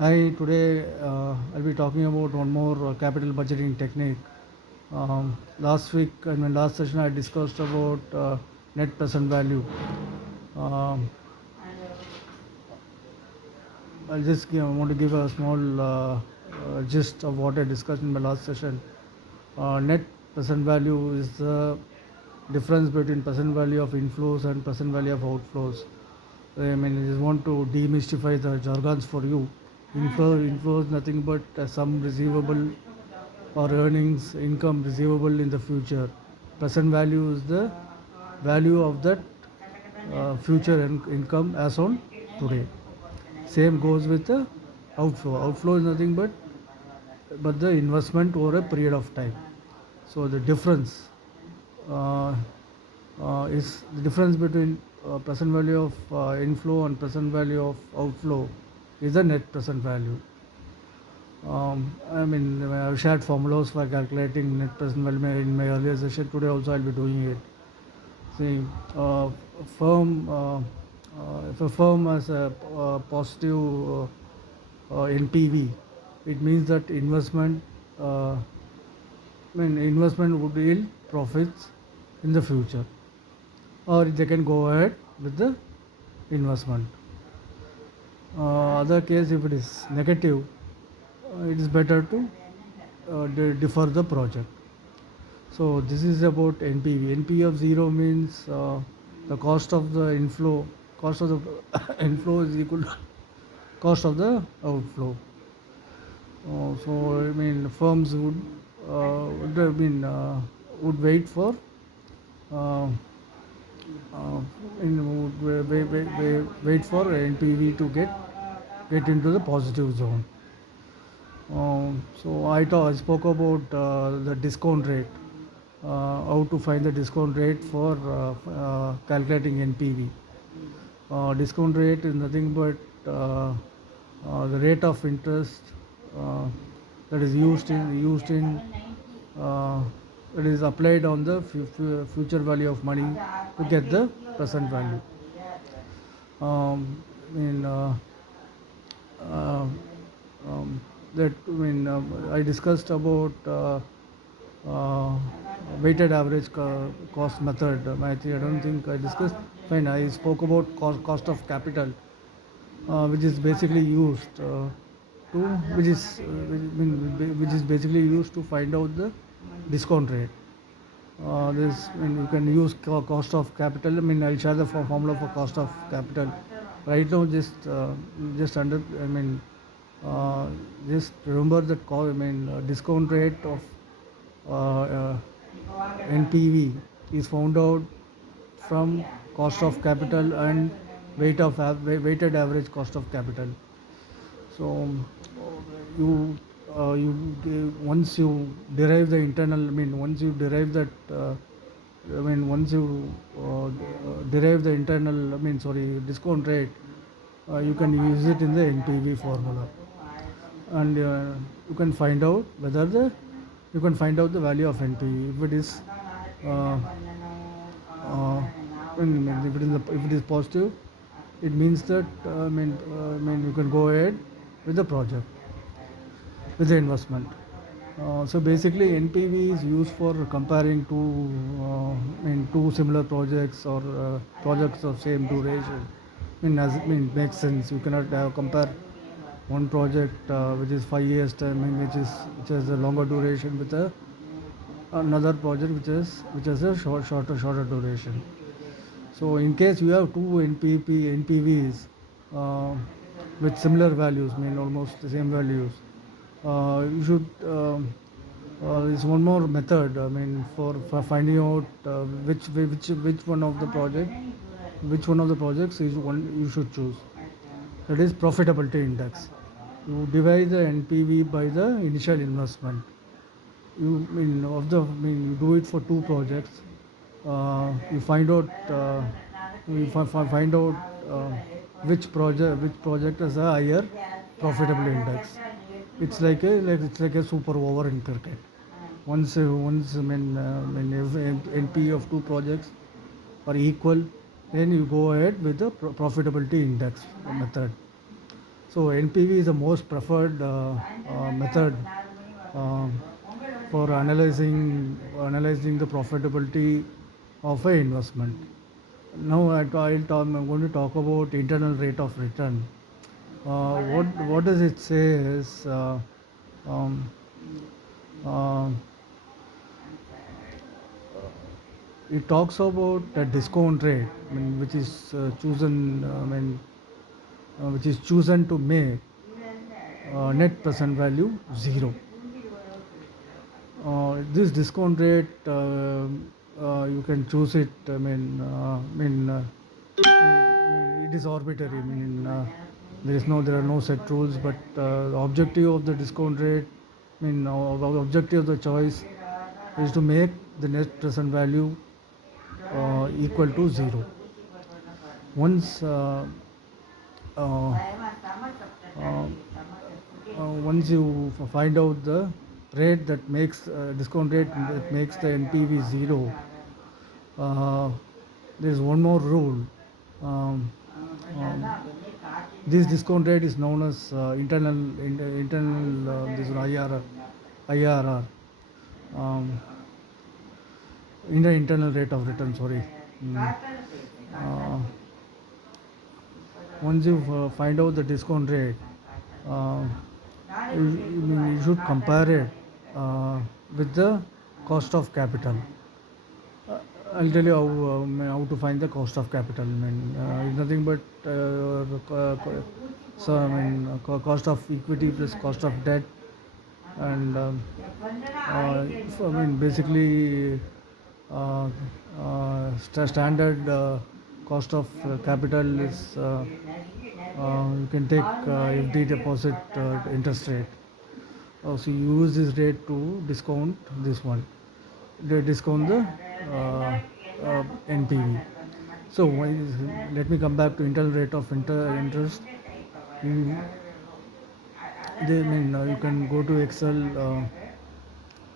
Hi, today I'll be talking about one more capital budgeting technique. Last week, in my last session, I discussed about net present value. Um, I want to give a small gist of what I discussed in my last session. Net present value is the difference between present value of inflows and present value of outflows. I just want to demystify the jargons for you. Inflow is nothing but some receivable or earnings, income receivable in the future. Present value is the value of that future income as on today. Same goes with the outflow. Outflow is nothing but the investment over a period of time. So the difference uh, is the difference between present value of inflow and present value of outflow is the net present value. I've shared formulas for calculating net present value in my earlier session. Today also I'll be doing it. See, uh, firm, if a firm has a positive NPV, it means that investment would yield profits in the future, or they can go ahead with the investment. Other case, if it is negative, it is better to defer the project. So this is about NPV. NPV of zero means the cost of the inflow, cost of the inflow is equal to cost of the outflow. Firms would wait for uh, uh, wait for NPV to get into the positive zone. I spoke about the discount rate, how to find the discount rate for calculating NPV. Discount rate is nothing but the rate of interest uh, that is used in uh, that is applied on the future value of money to get the present value. Um, I mean, uh, um, I discussed about uh, weighted average cost method. I don't think I discussed. Fine, I spoke about cost of capital, which is basically used to which is basically used to find out the discount rate. You can use cost of capital. I'll share the formula for cost of capital. Right now, just under. Uh, just remember that discount rate of uh, uh, NPV is found out from cost of capital and weighted average cost of capital. So you once you derive the internal, once you derive that, once you derive the internal, discount rate, you can use it in the NPV formula, and you can find out whether the you can find out the value of NPV. If it is uh, uh, if it is positive, it means that you can go ahead with the project, with the investment. So basically, NPV is used for comparing two similar projects, or projects of same duration. Makes sense. You cannot compare one project which is 5 years time, which has a longer duration, with another project which has a shorter duration. So in case you have two NPVs uh, with similar values, almost the same values, you should. There's one more method. For finding out which one of the projects is one you should choose. That is profitability index. You divide the NPV by the initial investment. You do it for two projects. You find out find out uh, which project has a higher profitable index. It's like a super over in cricket. Once if NP of two projects are equal, then you go ahead with the profitability index method. So NPV is the most preferred method um, for analyzing the profitability of a investment. Now I'm going to talk about internal rate of return. What does it say is um, uh, it talks about a discount rate, I mean, which is which is chosen to make net present value zero. This discount rate, you can choose it. It is arbitrary. There are no set rules, but the objective of the discount rate, the objective of the choice is to make the net present value equal to zero. Once uh, uh, once you find out the rate that makes discount rate that makes the NPV zero, there is one more rule. Um, um, this discount rate is known as internal this IRR, um, internal rate of return. Sorry. Uh, Once you find out the discount rate, uh, you should compare it with the cost of capital. I'll tell you how to find the cost of capital. It's nothing but cost of equity plus cost of debt, and basically standard cost of capital is you can take FD deposit interest rate. So you use this rate to discount this one. They discount the NPV. So let me come back to internal rate of interest. You, you can go to Excel.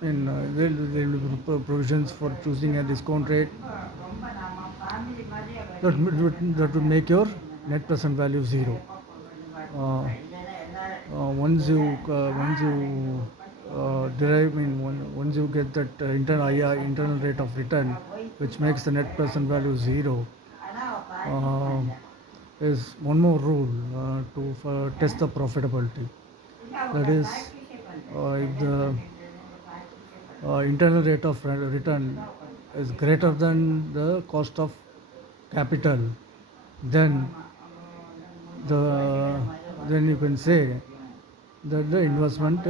There will be provisions for choosing a discount rate that would make your net present value zero. Once you derive, once you get that internal rate of return, which makes the net present value zero, is one more rule to test the profitability. That is, if the internal rate of return is greater than the cost of capital, then then you can say that the investment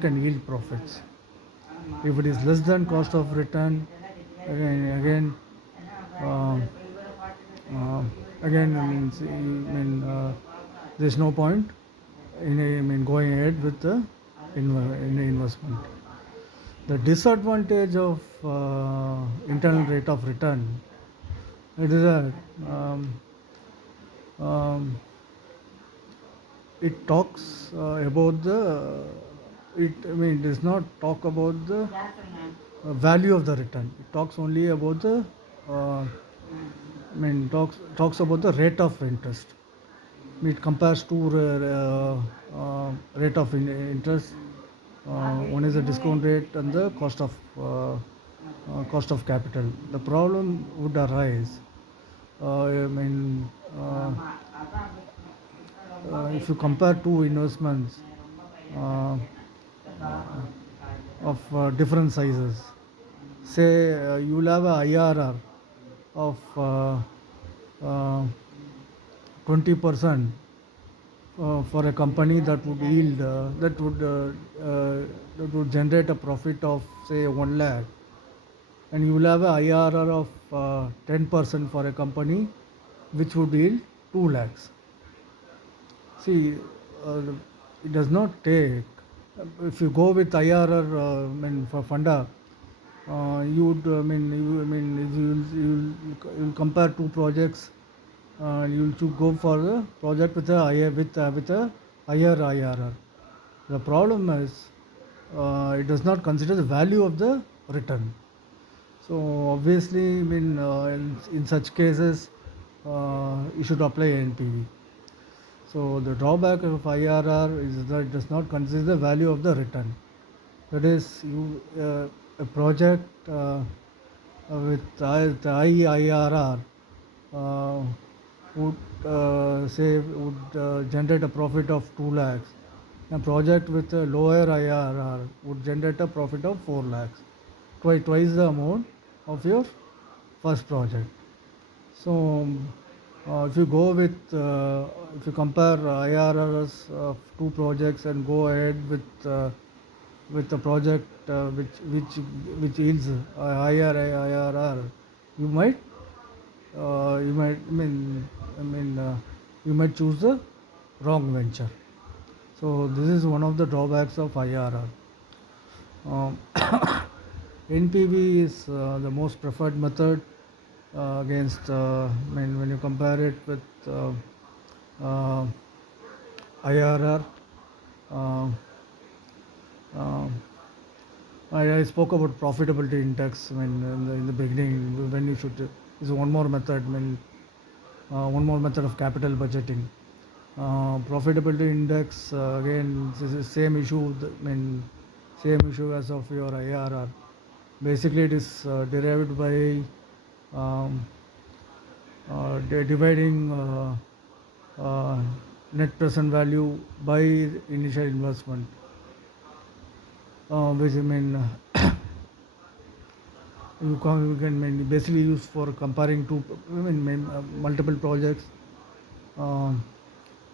can yield profits. If it is less than cost of return, again uh, there's no point in going ahead with the investment. The disadvantage of internal rate of return, it is that it talks about it does not talk about the value of the return. It talks only about the talks about the rate of interest. It compares two rate of interest. One is the discount rate and the cost of capital. The problem would arise if you compare two investments of different sizes. Say you will have a IRR of 20% for a company that would yield that would generate a profit of say 1 lakh, and you will have a IRR of 10% for a company which would yield 2 lakhs. See, it does not take. If you go with IRR, for Funda, you would you will compare two projects. You will go for the project with a higher IRR. The problem is it does not consider the value of the return. So obviously, in such cases, you should apply NPV. So the drawback of IRR is that it does not consider the value of the return. That is, a project with the high IRR uh, would generate a profit of 2 lakhs. A project with a lower IRR would generate a profit of 4 lakhs, twice the amount of your first project. So, if you go with, if you compare IRRs of two projects and go ahead with a project which yields a higher IRR, you might you might I mean you might choose the wrong venture. So this is one of the drawbacks of IRR. Um, NPV is the most preferred method against when you compare it with uh, IRR. Uh, uh, I spoke about profitability index when in the beginning when you should is one more method one more method of capital budgeting. Profitability index again this is same issue same issue as of your IRR. Basically it is derived by um, dividing net present value by initial investment, which you can basically use for comparing two multiple projects. Uh,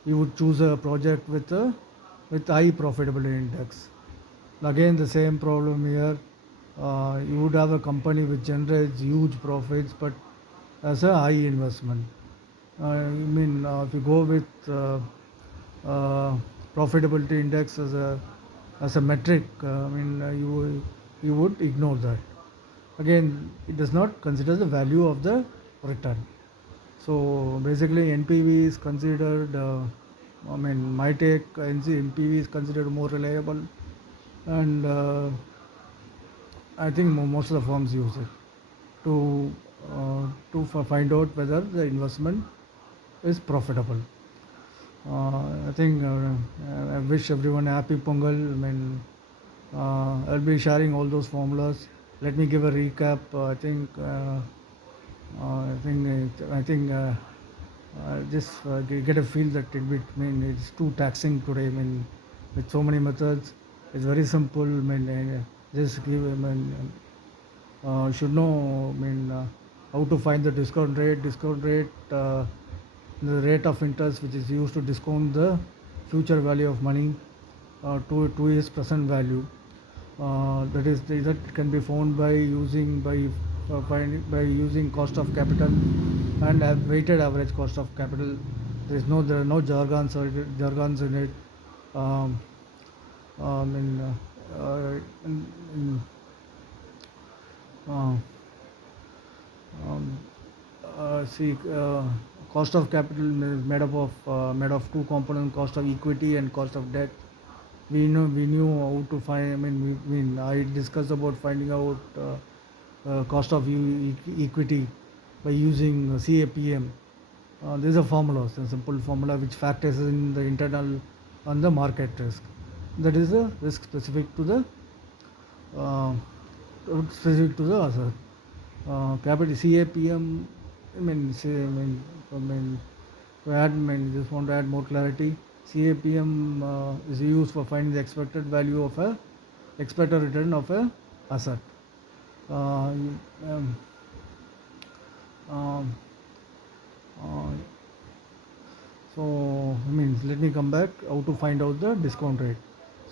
you would choose a project with high profitability index. Again, the same problem here. You would have a company which generates huge profits, but as a high investment. If you go with profitability index as a metric, you would ignore that. Again, it does not consider the value of the return. So basically, NPV is considered. My take, NPV is considered more reliable, and I think most of the firms use it to find out whether the investment is profitable. I think I wish everyone a happy Pongal. I'll be sharing all those formulas. Let me give a recap. I think just get a feel that it's too taxing today. With so many methods, it's very simple. Just give. Should know. How to find the discount rate. The rate of interest which is used to discount the future value of money to its present value. That can be found by using by using cost of capital and weighted average cost of capital. There are no jargons in it. Um, in, in, uh, um, see cost of capital is made of two components: cost of equity and cost of debt. We knew how to find. I discussed about finding out cost of equity by using CAPM. There is a formula, a simple formula which factors in the internal and the market risk. That is a risk uh, specific to the asset. Capital CAPM. I mean, just want to add more clarity. CAPM is used for finding the expected return of a asset. Uh, um, um, uh, let me come back. How to find out the discount rate?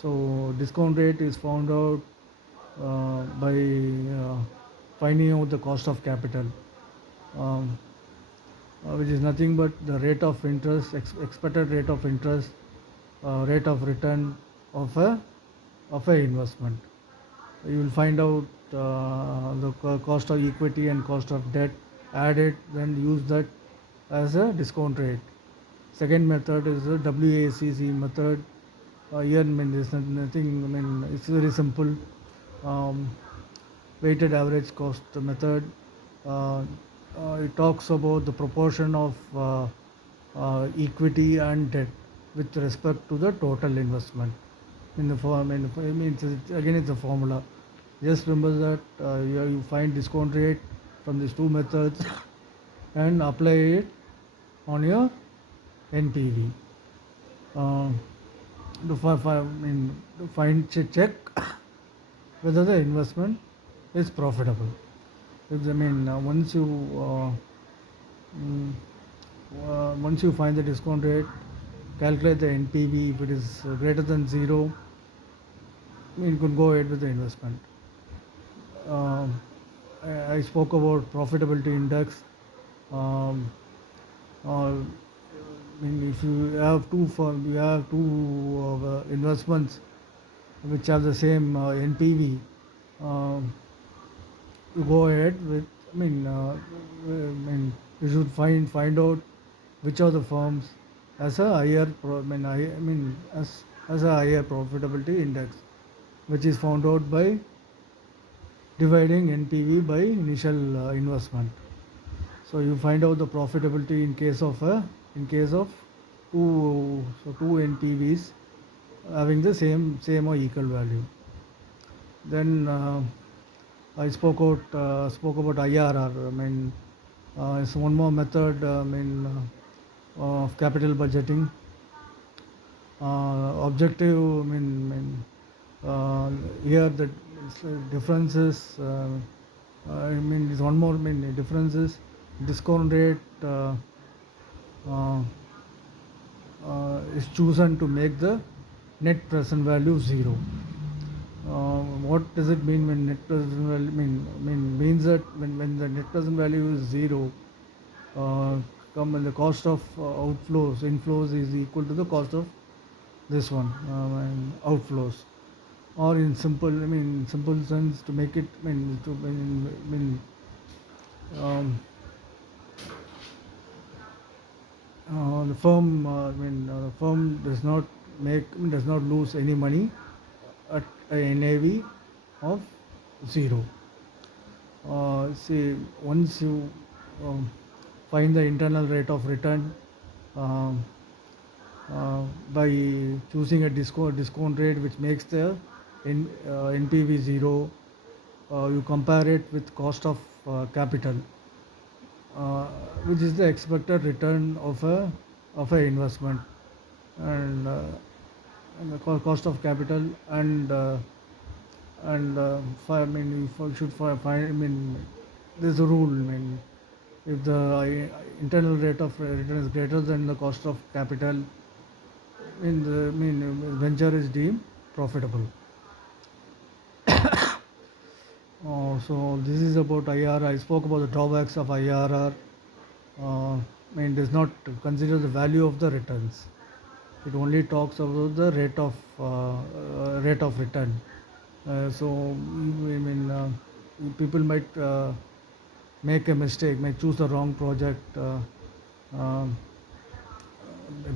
So discount rate is found out by finding out the cost of capital, um, which is nothing but the rate of interest, expected rate of interest, rate of return of a investment. You will find out the cost of equity and cost of debt, add it, then use that as a discount rate. Second method is the WACC method. Here, there's nothing. It's very simple. Um, Weighted average cost method. It talks about the proportion of equity and debt with respect to the total investment. In the form, again, it's a formula. Just remember that you find discount rate from these two methods and apply it on your NPV. Uh, to find check whether the investment is profitable. If, mm, once you find the discount rate, calculate the NPV. If it is greater than zero, you could go ahead with the investment. Um, I spoke about profitability index. Um, if you have two investments which have the same NPV, um, you go ahead with. You should find out which are the firms as a higher as a higher profitability index, which is found out by dividing NPV by initial investment. So you find out the profitability in case of two NPVs having the same or equal value. Then I spoke about IRR. It's one more method. Of capital budgeting. Objective. Here the difference is. Is one more. Difference is discount rate is chosen to make the net present value zero. What does it mean when net present value means that when the net present value is zero, when the cost of inflows is equal to the cost of this one, outflows. Or in simple sense, to make it the firm does not lose any money at a NAV of zero. See, once you find the internal rate of return by choosing a discount rate which makes the NPV zero, you compare it with cost of capital, which is the expected return of a investment, and the cost of capital you should find. There's a rule. If the internal rate of return is greater than the cost of capital, venture is deemed profitable. So this is about IRR. I spoke about the drawbacks of IRR. It does not consider the value of the returns. It only talks about the rate of return. People might make a mistake, might choose the wrong project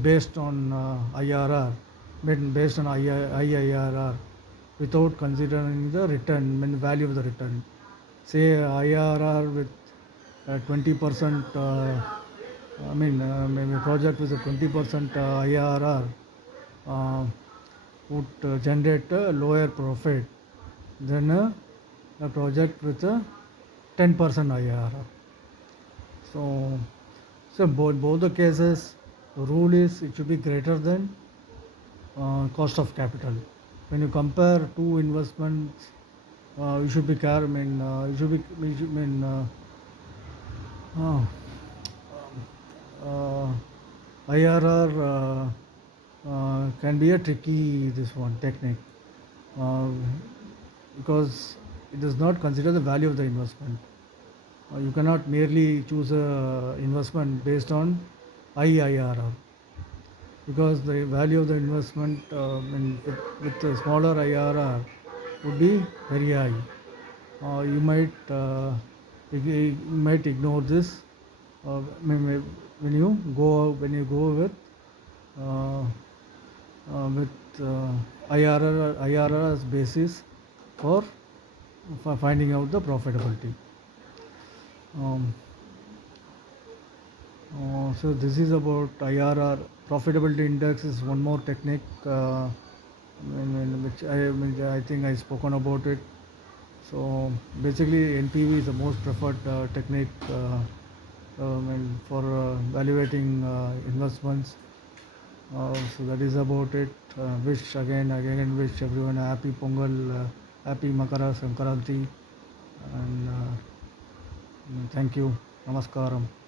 based on IRR, based on IRR, without considering the return, value of the return. Say IRR with 20%. Maybe a project with a 20% IRR would generate a lower profit than a project with a 10% IRR. So both the cases, the rule is it should be greater than cost of capital. When you compare two investments, you should be IRR can be a tricky technique because it does not consider the value of the investment. You cannot merely choose a investment based on IRR, because the value of the investment with a smaller IRR would be very high. You might ignore this when you go with IRR as basis for finding out the profitability. So this is about IRR. Profitability index is one more technique which I think I spoken about it. So basically NPV is the most preferred technique for evaluating investments. So that is about it. Wish again wish everyone a happy Pongal, happy Makara Sankranti, and thank you. Namaskaram.